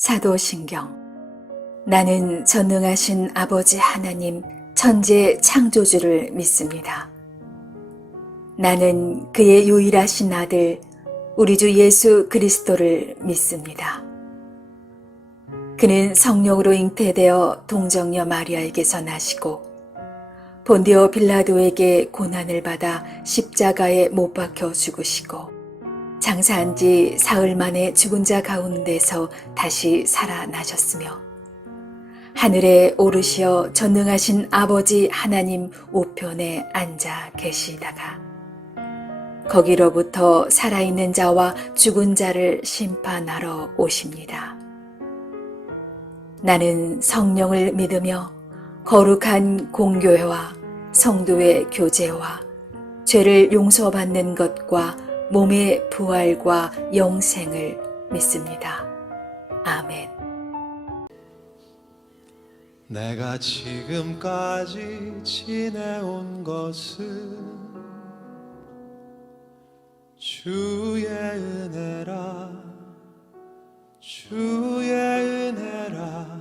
사도신경. 나는 전능하신 아버지 하나님 천지의 창조주를 믿습니다. 나는 그의 유일하신 아들 우리 주 예수 그리스도를 믿습니다. 그는 성령으로 잉태되어 동정녀 마리아에게서 나시고 본디오 빌라도에게 고난을 받아 십자가에 못 박혀 죽으시고 장사한 지 사흘 만에 죽은 자 가운데서 다시 살아나셨으며 하늘에 오르시어 전능하신 아버지 하나님 우편에 앉아 계시다가 거기로부터 살아있는 자와 죽은 자를 심판하러 오십니다. 나는 성령을 믿으며 거룩한 공교회와 성도의 교제와 죄를 용서받는 것과 몸의 부활과 영생을 믿습니다. 아멘. 내가 지금까지 지내온 것은 주의 은혜라, 주의 은혜라.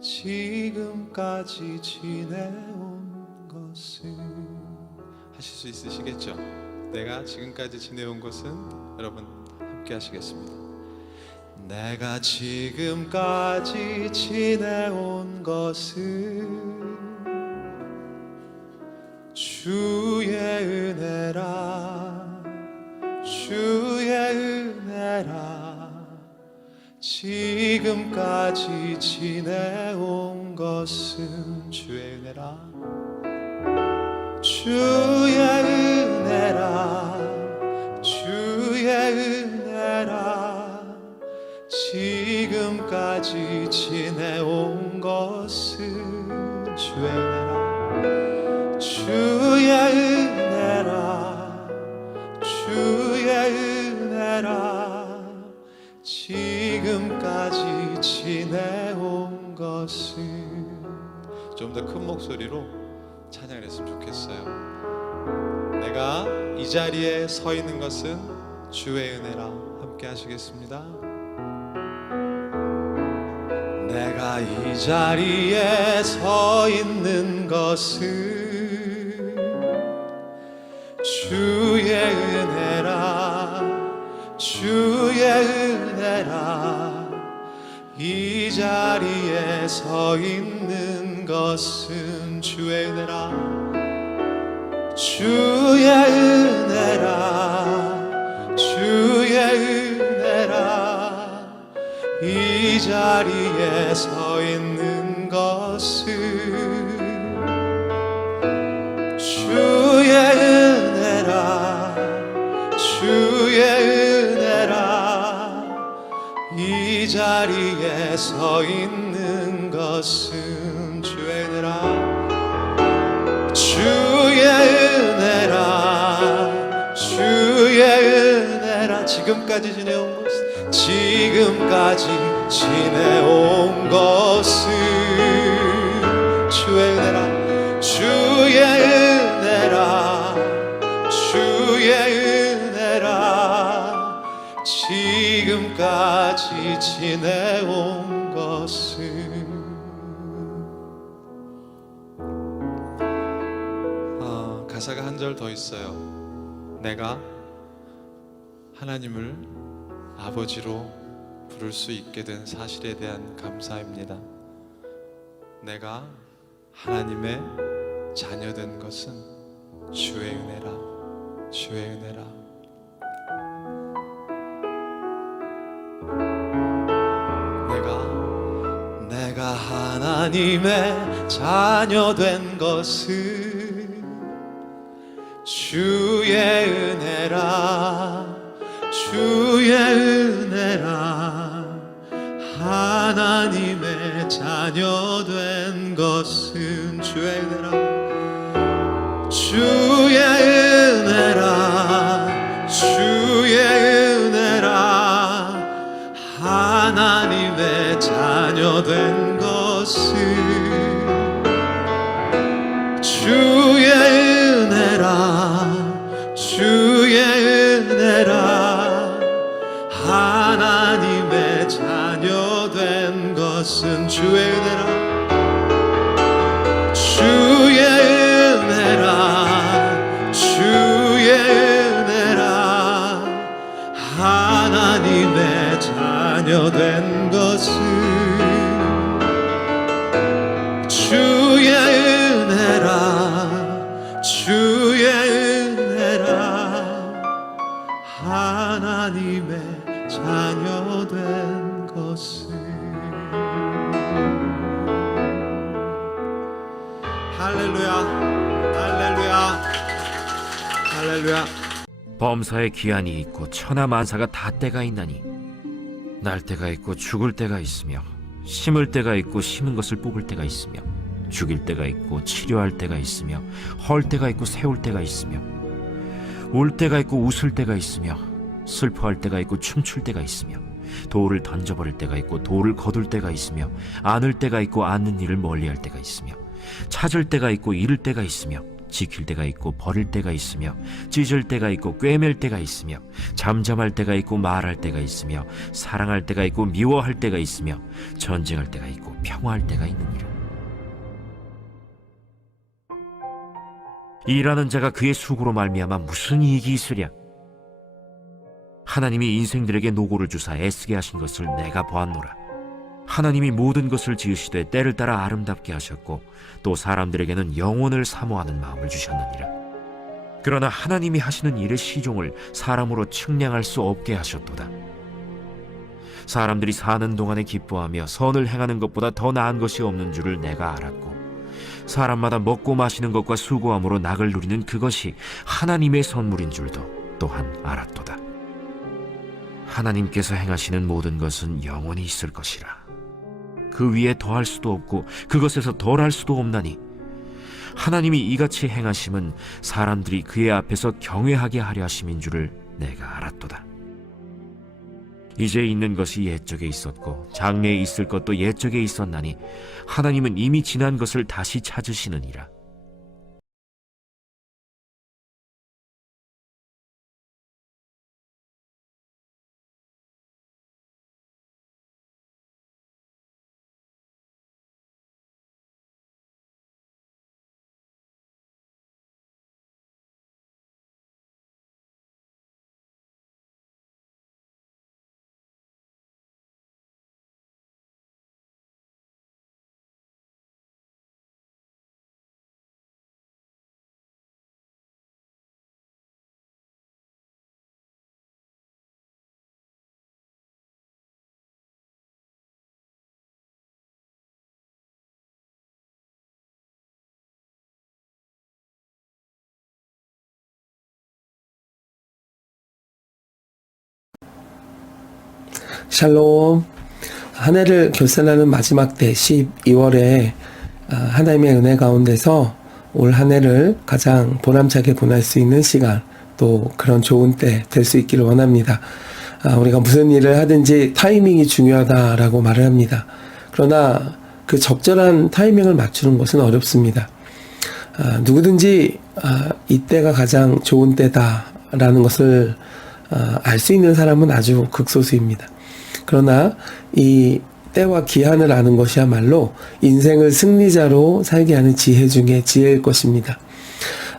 지금까지 지내온 것은, 하실 수 있으시겠죠? 내가 지금까지 지내온 것은, 여러분 함께 하시겠습니다. 내가 지금까지 지내온 것은 주의 은혜라, 주의 은혜라. 지금까지 지내온 것은 주의 은혜라, 주의 은혜라, 주의 은혜라. 지금까지 지내온 것은 주의 은혜라, 주의 은혜라, 주의 은혜라. 지금까지 지내온 것은. 좀 더 큰 목소리로 찬양을 했으면 좋겠어요. 내가 이 자리에 서 있는 것은 주의 은혜라. 함께 하시겠습니다. 내가 이 자리에 서 있는 것은 주의 은혜라, 주의 은혜라. 이 자리에 서 있는 것은 주의 은혜라, 주의 은혜라, 주의 은혜라. 이 자리에 서 있는 것은 주의 은혜라, 주의 은혜라. 이 자리에 서 있는 것은 주의 은혜라, 주의 은혜라, 주의 은혜라. 지금까지 지내온 것은, 지금까지 지내온 것은 주의 은혜라, 주의 은혜라, 주의 은혜라. 지금까지 지내온 것은. 가사가 한 절 더 있어요. 내가 하나님을 아버지로 부를 수 있게 된 사실에 대한 감사입니다. 내가 하나님의 자녀된 것은 주의 은혜라, 주의 은혜라. 내가 하나님의 자녀된 것은 주의 은혜라, 주의 은혜라. 하나님의 자녀된 것은 주의 은혜라, 주의 은혜라, 주의 은혜라. 하나님의 자녀된 것은 주의 은혜라, 주의 은혜라. 하나님의 자녀 된 것은 주의 은혜라. 주의 은혜라. 주의 은혜라. 하나님의 자녀 된 것은 주의 은혜라. 주의 은혜라. 하나님의 자녀 된 것은. 할렐루야, 할렐루야, 할렐루야. 범사에 기한이 있고 천하만사가 다 때가 있나니 날 때가 있고 죽을 때가 있으며 심을 때가 있고 심은 것을 뽑을 때가 있으며 죽일 때가 있고 치료할 때가 있으며 헐 때가 있고 세울 때가 있으며 울 때가 있고 웃을 때가 있으며 슬퍼할 때가 있고 춤출 때가 있으며 돌을 던져버릴 때가 있고 돌을 거둘 때가 있으며 안을 때가 있고 안는 일을 멀리할 때가 있으며 찾을 때가 있고 잃을 때가 있으며 지킬 때가 있고 버릴 때가 있으며 찢을 때가 있고 꿰맬 때가 있으며 잠잠할 때가 있고 말할 때가 있으며 사랑할 때가 있고 미워할 때가 있으며 전쟁할 때가 있고 평화할 때가 있느니라. 일하는 자가 그의 수고로 말미암아 무슨 이익이 있으랴. 하나님이 인생들에게 노고를 주사 애쓰게 하신 것을 내가 보았노라. 하나님이 모든 것을 지으시되 때를 따라 아름답게 하셨고 또 사람들에게는 영혼을 사모하는 마음을 주셨느니라. 그러나 하나님이 하시는 일의 시종을 사람으로 측량할 수 없게 하셨도다. 사람들이 사는 동안에 기뻐하며 선을 행하는 것보다 더 나은 것이 없는 줄을 내가 알았고 사람마다 먹고 마시는 것과 수고함으로 낙을 누리는 그것이 하나님의 선물인 줄도 또한 알았도다. 하나님께서 행하시는 모든 것은 영원히 있을 것이라. 그 위에 더할 수도 없고 그것에서 덜할 수도 없나니 하나님이 이같이 행하심은 사람들이 그의 앞에서 경외하게 하려 하심인 줄을 내가 알았도다. 이제 있는 것이 옛적에 있었고 장래에 있을 것도 옛적에 있었나니 하나님은 이미 지난 것을 다시 찾으시느니라. 샬롬. 한 해를 결산하는 마지막 때 12월에 하나님의 은혜 가운데서 올 한 해를 가장 보람차게 보낼 수 있는 시간, 또 그런 좋은 때 될 수 있기를 원합니다. 우리가 무슨 일을 하든지 타이밍이 중요하다라고 말을 합니다. 그러나 그 적절한 타이밍을 맞추는 것은 어렵습니다. 누구든지 이때가 가장 좋은 때다라는 것을 알 수 있는 사람은 아주 극소수입니다. 그러나 이 때와 기한을 아는 것이야말로 인생을 승리자로 살게 하는 지혜 중에 지혜일 것입니다.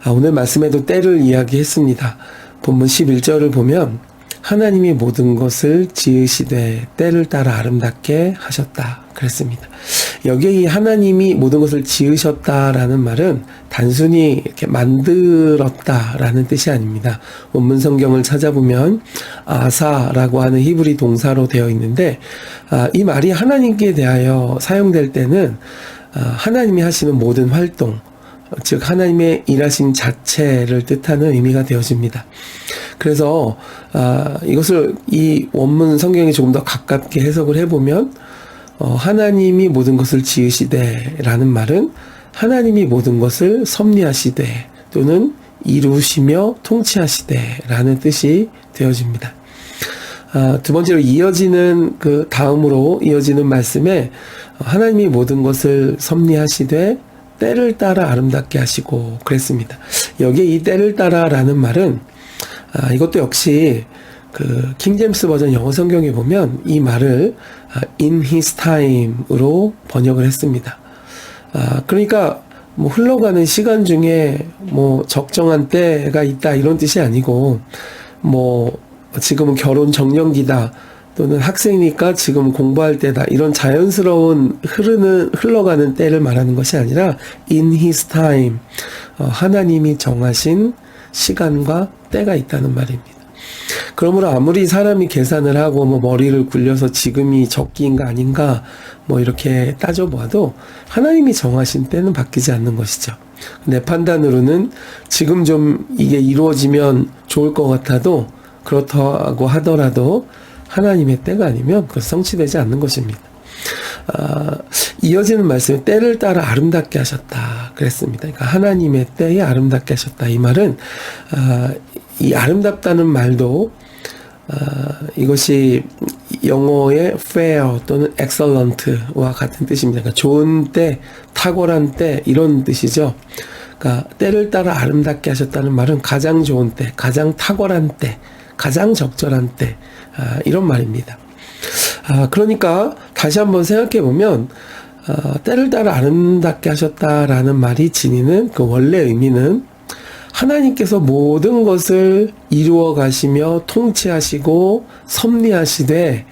오늘 말씀에도 때를 이야기했습니다. 본문 11절을 보면 하나님이 모든 것을 지으시되 때를 따라 아름답게 하셨다 그랬습니다. 여기에 이 하나님이 모든 것을 지으셨다라는 말은 단순히 이렇게 만들었다라는 뜻이 아닙니다. 원문 성경을 찾아보면 아사라고 하는 히브리 동사로 되어 있는데 이 말이 하나님께 대하여 사용될 때는 하나님이 하시는 모든 활동, 즉 하나님의 일하심 자체를 뜻하는 의미가 되어집니다. 그래서 이것을 이 원문 성경에 조금 더 가깝게 해석을 해보면 하나님이 모든 것을 지으시되 라는 말은 하나님이 모든 것을 섭리하시되 또는 이루시며 통치하시되 라는 뜻이 되어집니다. 두 번째로 이어지는 그 다음으로 이어지는 말씀에 하나님이 모든 것을 섭리하시되 때를 따라 아름답게 하시고 그랬습니다. 여기에 이 때를 따라 라는 말은 이것도 역시 그 킹제임스 버전 영어 성경에 보면 이 말을 in his time으로 번역을 했습니다. 그러니까 뭐 흘러가는 시간 중에 뭐 적정한 때가 있다 이런 뜻이 아니고 뭐 지금은 결혼 정년기다 또는 학생이니까 지금 공부할 때다 이런 자연스러운 흘러가는 때를 말하는 것이 아니라 in his time 하나님이 정하신 시간과 때가 있다는 말입니다. 그러므로 아무리 사람이 계산을 하고 뭐 머리를 굴려서 지금이 적기인가 아닌가 뭐 이렇게 따져봐도 하나님이 정하신 때는 바뀌지 않는 것이죠. 내 판단으로는 지금 좀 이게 이루어지면 좋을 것 같아도 그렇다고 하더라도 하나님의 때가 아니면 그것 성취되지 않는 것입니다. 이어지는 말씀에 때를 따라 아름답게 하셨다 그랬습니다. 그러니까 하나님의 때에 아름답게 하셨다. 이 말은 이 아름답다는 말도 이것이 영어의 fair 또는 excellent와 같은 뜻입니다. 그러니까 좋은 때, 탁월한 때 이런 뜻이죠. 그러니까 때를 따라 아름답게 하셨다는 말은 가장 좋은 때, 가장 탁월한 때, 가장 적절한 때 이런 말입니다. 그러니까 다시 한번 생각해 보면 때를 따라 아름답게 하셨다라는 말이 지니는 그 원래 의미는 하나님께서 모든 것을 이루어 가시며 통치하시고 섭리하시되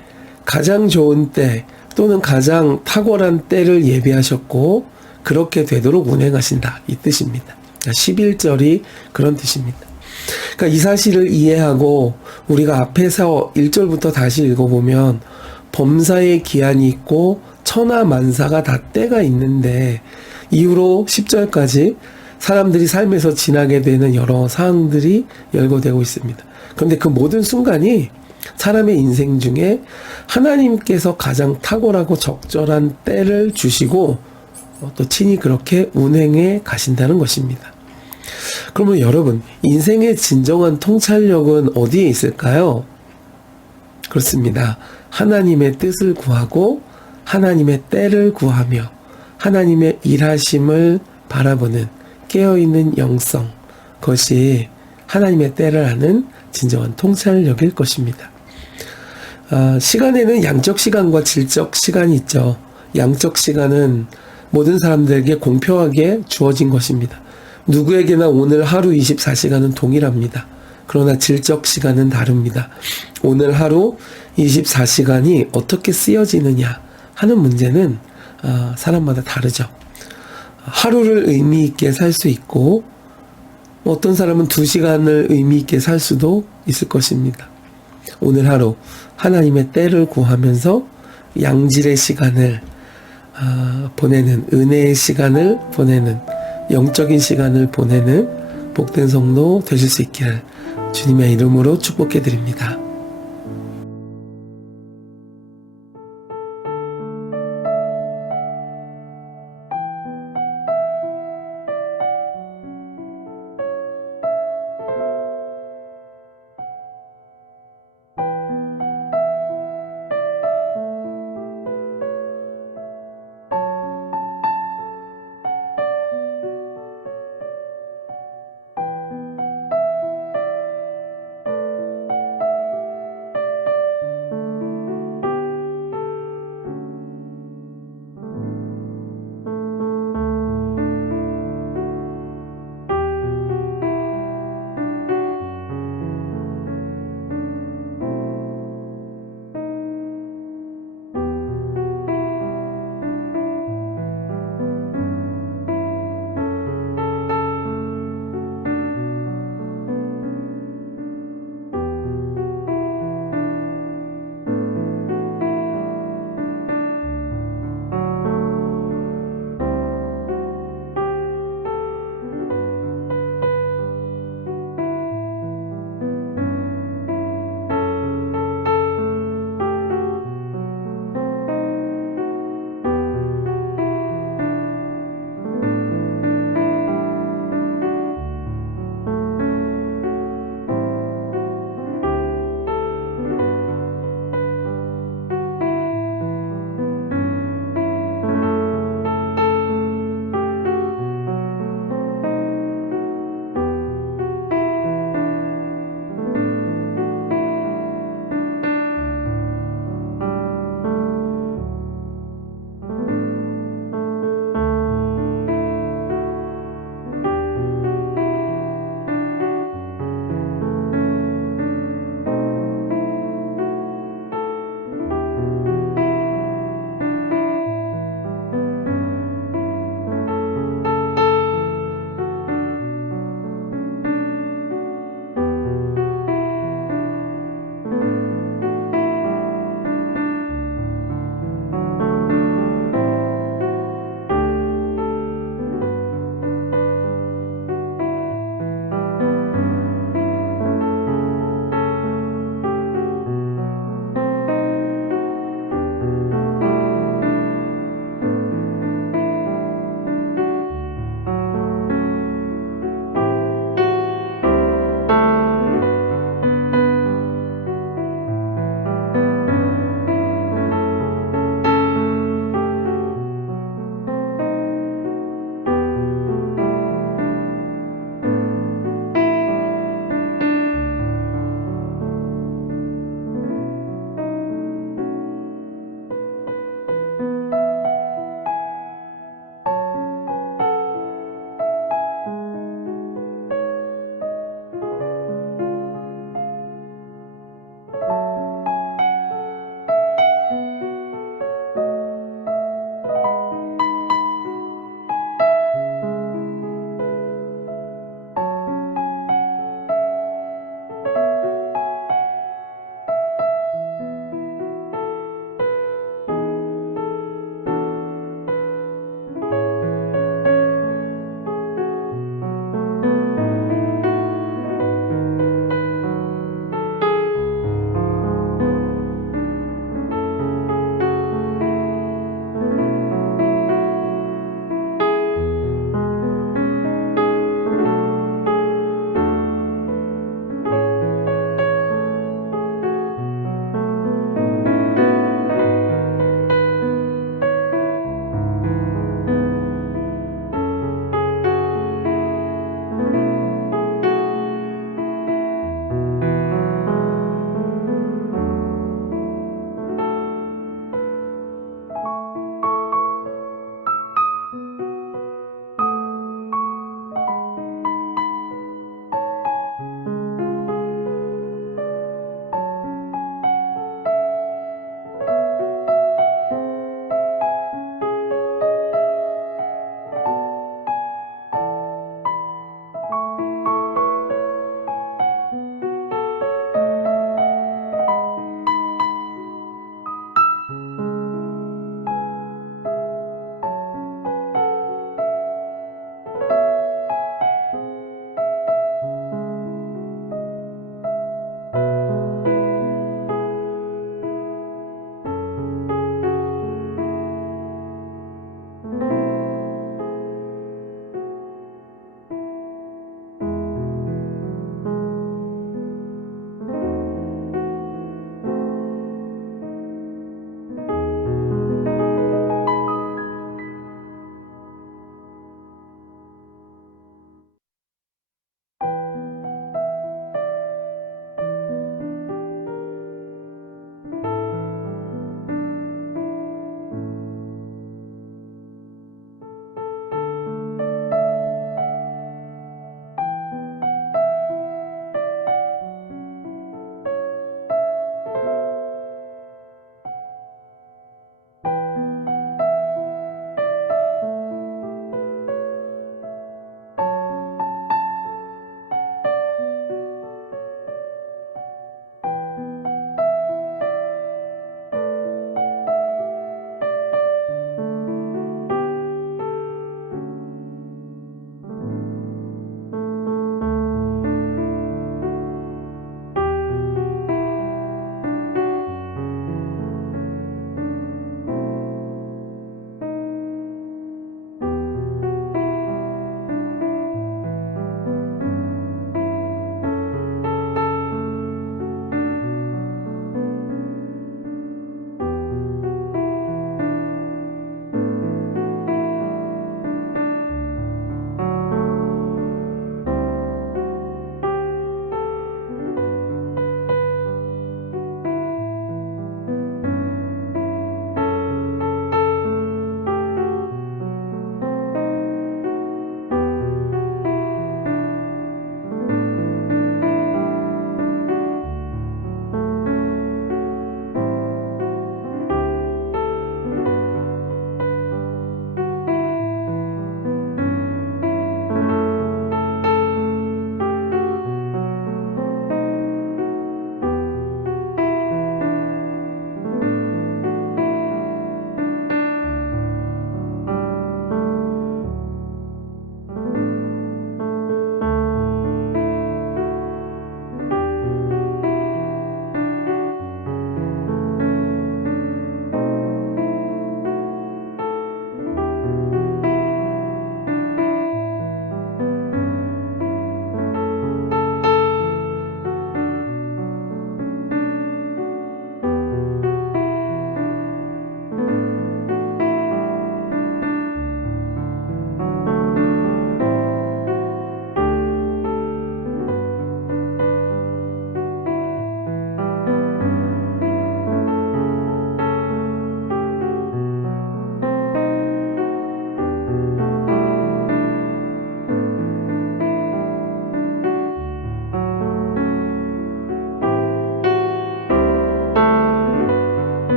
가장 좋은 때 또는 가장 탁월한 때를 예비하셨고 그렇게 되도록 운행하신다 이 뜻입니다. 11절이 그런 뜻입니다. 그러니까 이 사실을 이해하고 우리가 앞에서 1절부터 다시 읽어보면 범사의 기한이 있고 천하만사가 다 때가 있는데 이후로 10절까지 사람들이 삶에서 지나게 되는 여러 사항들이 열거되고 있습니다. 그런데 그 모든 순간이 사람의 인생 중에 하나님께서 가장 탁월하고 적절한 때를 주시고 또 친히 그렇게 운행해 가신다는 것입니다. 그러면 여러분, 인생의 진정한 통찰력은 어디에 있을까요? 그렇습니다. 하나님의 뜻을 구하고 하나님의 때를 구하며 하나님의 일하심을 바라보는 깨어있는 영성, 그것이 하나님의 때를 아는 진정한 통찰력일 것입니다. 시간에는 양적 시간과 질적 시간이 있죠. 양적 시간은 모든 사람들에게 공평하게 주어진 것입니다. 누구에게나 오늘 하루 24시간은 동일합니다. 그러나 질적 시간은 다릅니다. 오늘 하루 24시간이 어떻게 쓰여지느냐 하는 문제는 사람마다 다르죠. 하루를 의미 있게 살 수 있고 어떤 사람은 2시간을 의미 있게 살 수도 있을 것입니다. 오늘 하루 하나님의 때를 구하면서 양질의 시간을 보내는, 은혜의 시간을 보내는, 영적인 시간을 보내는 복된 성도 되실 수 있기를 주님의 이름으로 축복해 드립니다.